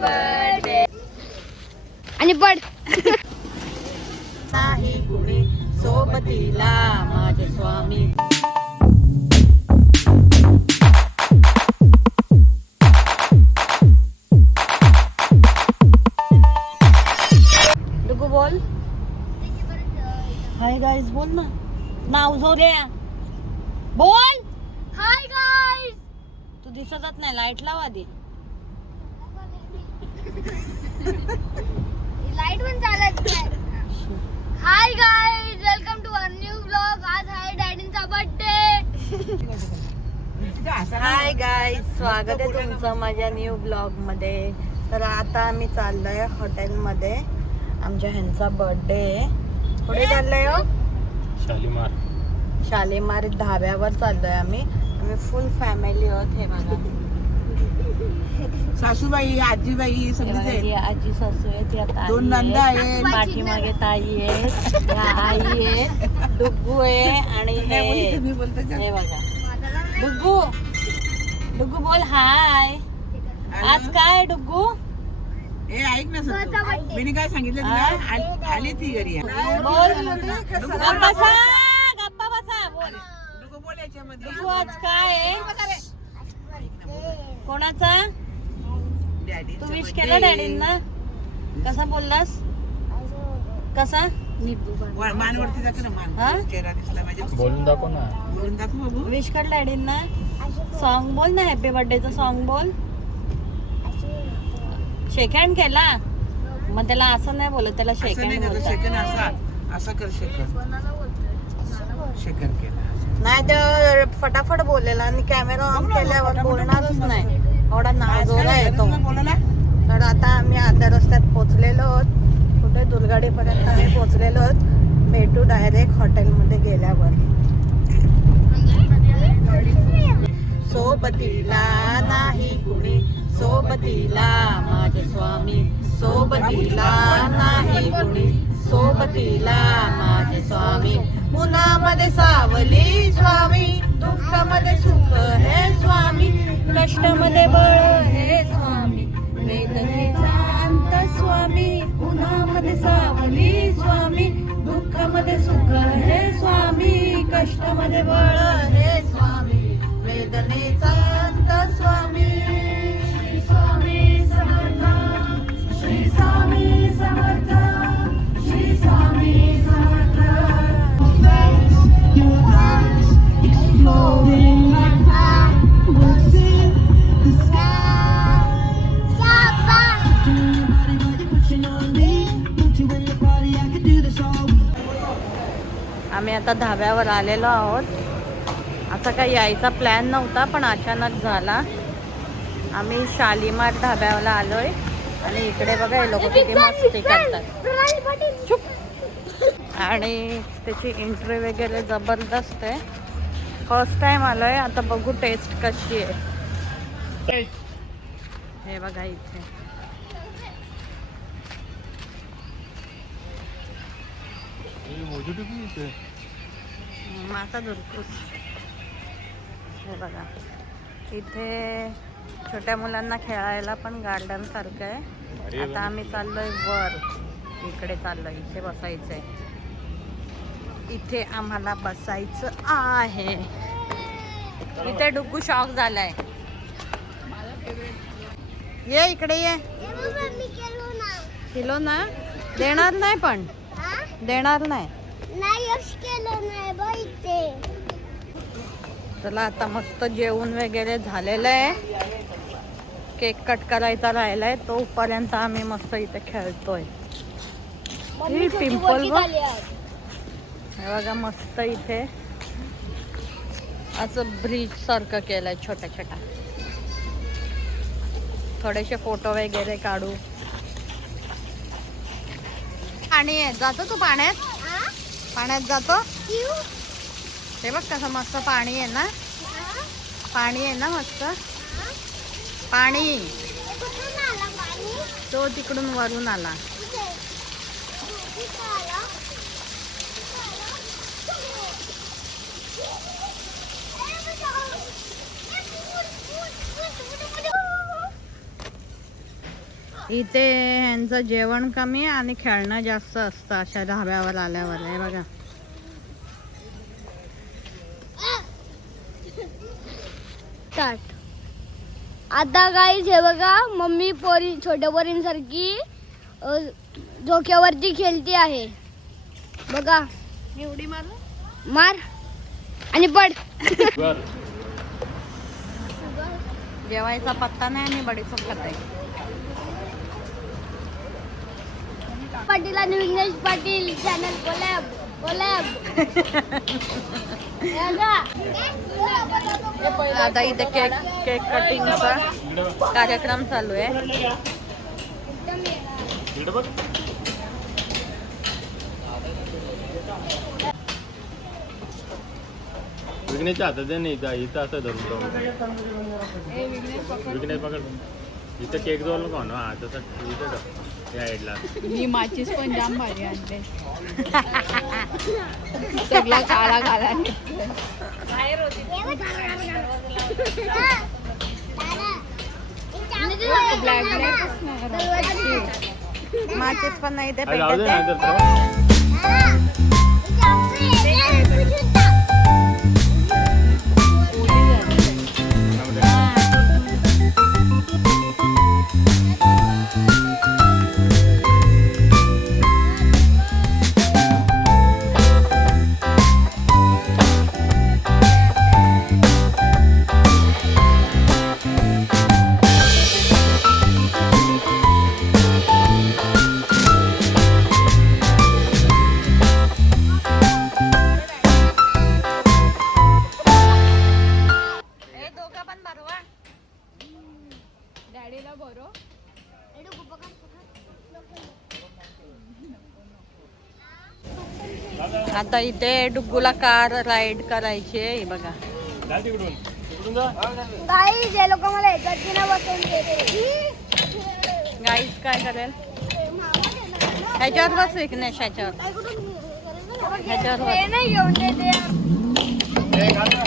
Birthday आणि बड नाही कुणी सोबतीला माझे स्वामी. डुगू बोल. हाय गाईज बोल ना. नाव जोऱ्या बोल. Hi guys. तू दिसतच नाही. लाईट लाव आधी. लाईट पण चालत नाही. Hi guys, welcome to our new vlog. आज आहे डॅडींचा बर्थडे. हाय गाईज, स्वागत आहे तुमचं माझ्या न्यू ब्लॉग मध्ये. तर आता आम्ही चाललोय हॉटेलमध्ये. आमच्या ह्यांचा बर्थडे आहे. कुठे चाललोय हो? शालीमार. शालीमार धाब्यावर चाललोय आम्ही. फुल फॅमिली आहोत. हे बघा, सासूबाई, आजीबाई सगळी आजी सासू आहे ती आता दोन नंदा आहेत. पाठीमागे ताई आहे, आई आहे, डुग्गू आहे आणि हे बघा डुग्गू. डुग्गू बोल हाय. आज काय डुग्गू? ए ऐक ना सर, मी काय सांगितलं तुला? आली ती घरी. बोल गप्पा बसा, गप्पा बसा. बोल बोल याच्यामध्ये. डुग्गू आज काय आहे? कोणाचा? तू विश केला डॅडींना? कसा बोललास? कसा? मानवरती जाते ना, मान चेहरा दिसला माझ्या. बोलून दाखव ना. बोलून दाखव बाबू. विश कर डॅडींना. सॉन्ग बोल ना, हॅपी बर्थडेचं सॉन्ग बोल. शेक हँड केला? मग त्याला असं नाही बोलत, त्याला शेक हँड बोलतात. शेकन असा कर. शेकन केला नाही तर फटाफट बोलेला आणि कॅमेरा ऑन केल्यावर बोलणारच नाही. एवढा नाजोरा येतो. तर आता आम्ही अर्ध्या रस्त्यात पोहोचलेलो आहोत. कुठे दुलगाडी पर्यंत आम्ही पोहोचलेलो आहोत. भेटू डायरेक्ट हॉटेलमध्ये गेल्यावर. सोबतीला नाही कुणी सोबतीला माझे स्वामी. सोबतीला नाही कुणी सोबतीला माझे स्वामी. उन्हामध्ये सावली स्वामी, दुःखामध्ये सुख हे स्वामी, कष्टामध्ये बळ हे स्वामी, वेदनेचा अंत स्वामी. उन्हामध्ये सावली स्वामी, दुःखामध्ये सुख हे स्वामी, कष्टामध्ये बळ हे स्वामी, वेदनेचा अंत स्वामी. श्री स्वामी समर्थ, श्री स्वामी समर्थ, श्री स्वामी समर्थ. आम्ही आता धाब्यावर आलेलो आहोत. असा काही यायचा प्लॅन नव्हता, पण अचानक झाला. आम्ही शालीमार धाब्याला आलोय आणि इकडे बघा हे लोक किती मस्ती करतात. आणि त्याची एंट्री वगैरे जबरदस्त आहे. फर्स्ट टाइम आलोय. आता बघू टेस्ट कशी आहे. हे बघा इथे मासा दुरकूस. हे बघा इथे छोट्या मुलांना खेळायला पण गार्डन सारखं आहे. आता आम्ही चाललोय वर. इकडे चाललोय. इथे बसायचंय. इथे आम्हाला बसायचं आहे. इथे डुग्गू शॉक झालाय. ये इकडे ये. किलो ना देणार नाही, पण देणार नाही. चला आता मस्त जेवण वगैरे झालेलं आहे. केक कट करायचा राहिलाय. तोपर्यंत आम्ही मस्त इथे खेळतोय. पिंपल हे बघा मस्त इथे असं ब्रिज सारखं केलंय छोट्या छोट्या. थोडेसे फोटो वगैरे काढू. पाणी आहे. जातो तू पाण्यात? पाण्यात जातो. हे बघ कसं मस्त पाणी आहे ना. पाणी आहे ना मस्त पाणी. तो तिकडून वरून आला. इथे ह्यांचं जेवण कमी आणि खेळणं जास्त असतं अशा धाब्यावर आल्यावर. हे बघा स्टार्ट. आता गाईज हे बघा मम्मी पोरी छोट्या पोरींसारखी झोक्यावरती खेळती आहे बघा. मी उडी मारू. मार आणि पड. बर जेवायचा पत्ता नाही आणि बडीचोप खाताय. पाटील आणि Vighnesh Patil channel collab collab. आता इथे केक कटिंगचा कार्यक्रम चालू आहे. इकडे बघ. विघ्नेशच्या हातात दे नाही इथं असं धरून विघ्नेश पकड. इथं केक जवळ नको ना. हा तसं इथं ठेव. या साईडला. मी माचीस पण जाम भारी आणते. सगळा काळा काळा माचीस पण नाही ते जाऊ दे पेटत. आता इथे डुग्गूला कार राईड करायची आहे. बघा जा तिकडून. तिकडून जा. गाईज हे लोक मला एकाची ना बसवून देते. गाईस काय करेल ह्याच्यावर बस विघ्नेश. ह्याच्यावर हे नाही घेऊन देते. ए, घाल ना.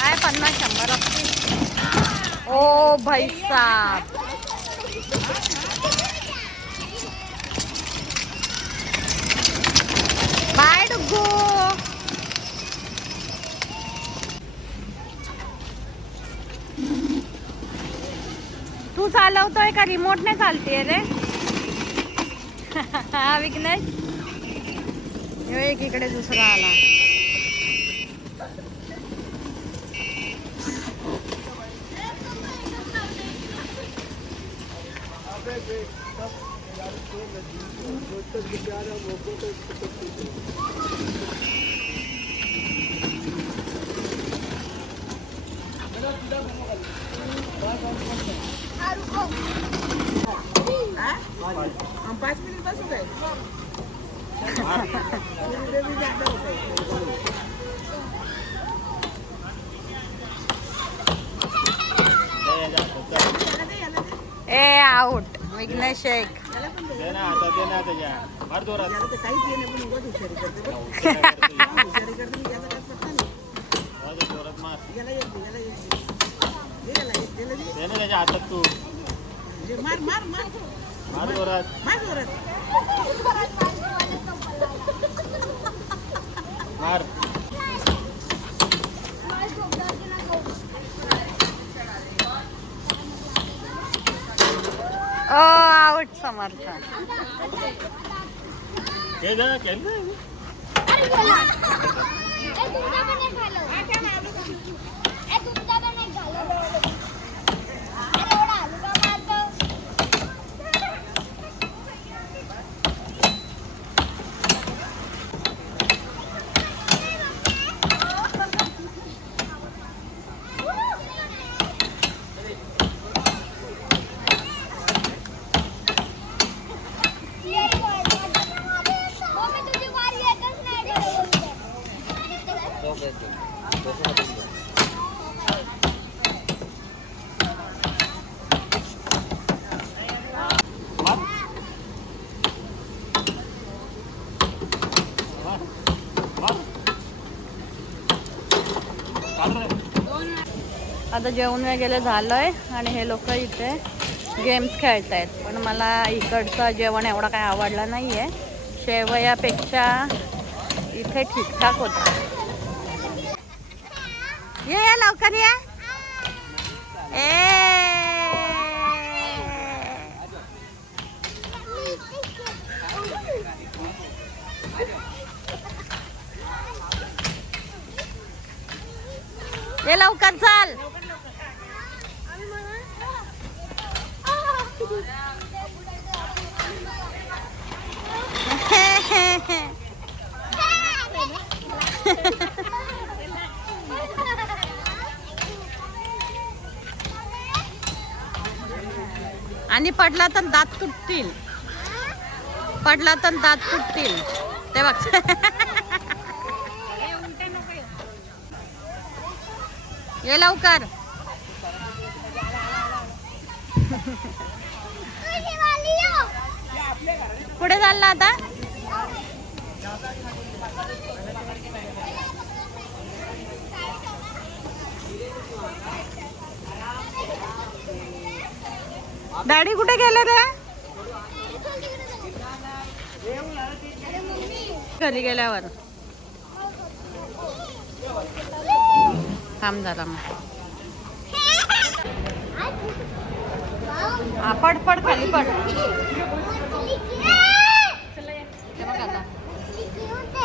काय 50-100 असतील. ओ भाई साहब. बाय डुग्गू. तू चालवतोय का रिमोटने चालतेय रे? हा विघ्नेश. एक इकडे दुसरा आला. हम 5 मिनिट बसू काय? ए आउट विघ्नेश शेख. दे ना आता दे ना त्याच्या. मार जोरात. याला तर काहीच येणे पण उगाच हुशारी करते बघ. हुशारी करते मी याचा काय पत्ता नाही. जाऊ दे, जोरात मार. याला येत नाही, याला येत नाही. दे याला, त्याला दे. दे ना त्याच्या हातात तू. दे, मार मार मार मार जोरात. मार जोरात. मार. ओ आउट समर्थ. हे जा खेळ ना. अरे बोला. ए तुमचा पण एक खालो. ए तुमचा पण एक खालो. अरे एवढा हलका मारतो. मम्मी तुझी वारी येतच नाही बरोबर. आता जेवण वगैरे झालंय आणि हे लोक इथे गेम्स खेळत आहेत. पण मला इकडचं जेवण एवढं काही आवडलं नाही आहे. शेवयापेक्षा इथे ठीकठाक होतं. ये लवकर ये. ये लवकर चाल. आणि पडला तर दात तुटतील. पडला तर दात तुटतील. ते बघ. ये लवकर. कुठे चालला आता? डॅडी कुठे गेले रे? घरी गेल्यावर थांब जरा मग. पड पड खाली पड.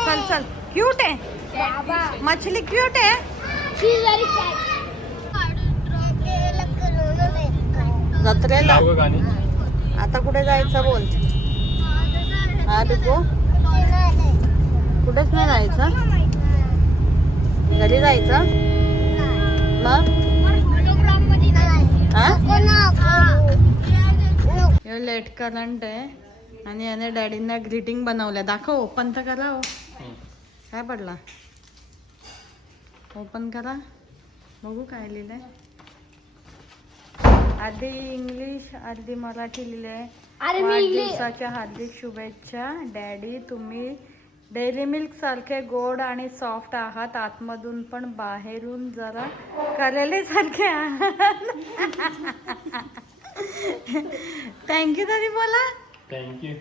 चल चल. क्यूट आहे. मछली क्यूट आहे. जत्रेला जाऊ का गाणी? आता कुठे जायचं बोल. हा डिपो कुठेच नाही जायचं. घरी जायचं मग. लेट करंट आहे आणि याने डॅडींना ग्रीटिंग बनवल्या. दाखव. ओपन तर करा. हो काय पडला. ओपन करा बघू काय लिहिलंय. अर्धी इंग्लिश अर्धी मराठी लिहिले. वाढदिवसाच्या हार्दिक शुभेच्छा डॅडी. तुम्ही डेअरी मिल्क सारखे गोड आणि सॉफ्ट आहात. आतमधून पण बाहेरून जरा करेले सारखे आहात. थँक्यू तरी बोला. थँक्यू.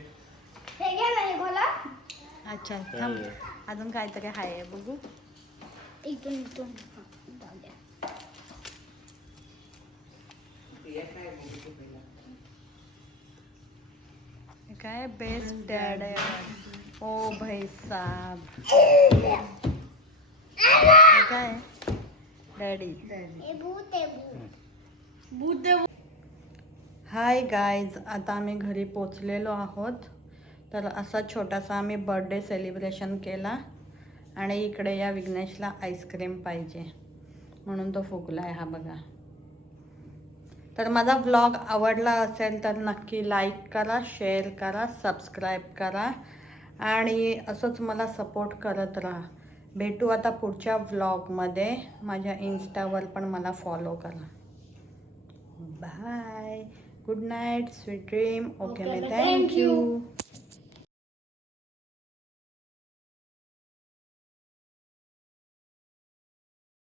अच्छा थांब. अजून काहीतरी आहे बघू. काय बेस्ट डॅड आहे. ओ भाई साहब. काय डॅडी. Hi guys. आता आम्ही घरी पोचलेलो आहोत. तर असा छोटासा आम्ही बर्थडे सेलिब्रेशन केला आणि इकडे या विघ्नेशला आईस्क्रीम पाहिजे म्हणून तो फुगला आहे. हा बघा. तर माझा व्लॉग आवडला असेल तर नक्की लाईक करा, शेअर करा, सबस्क्राईब करा आणि असंच मला सपोर्ट करत राहा. भेटू आता पुढच्या व्लॉगमध्ये. माझ्या इन्स्टावर पण मला फॉलो करा. Bye. Good night. Sweet dream. Okay. Thank you.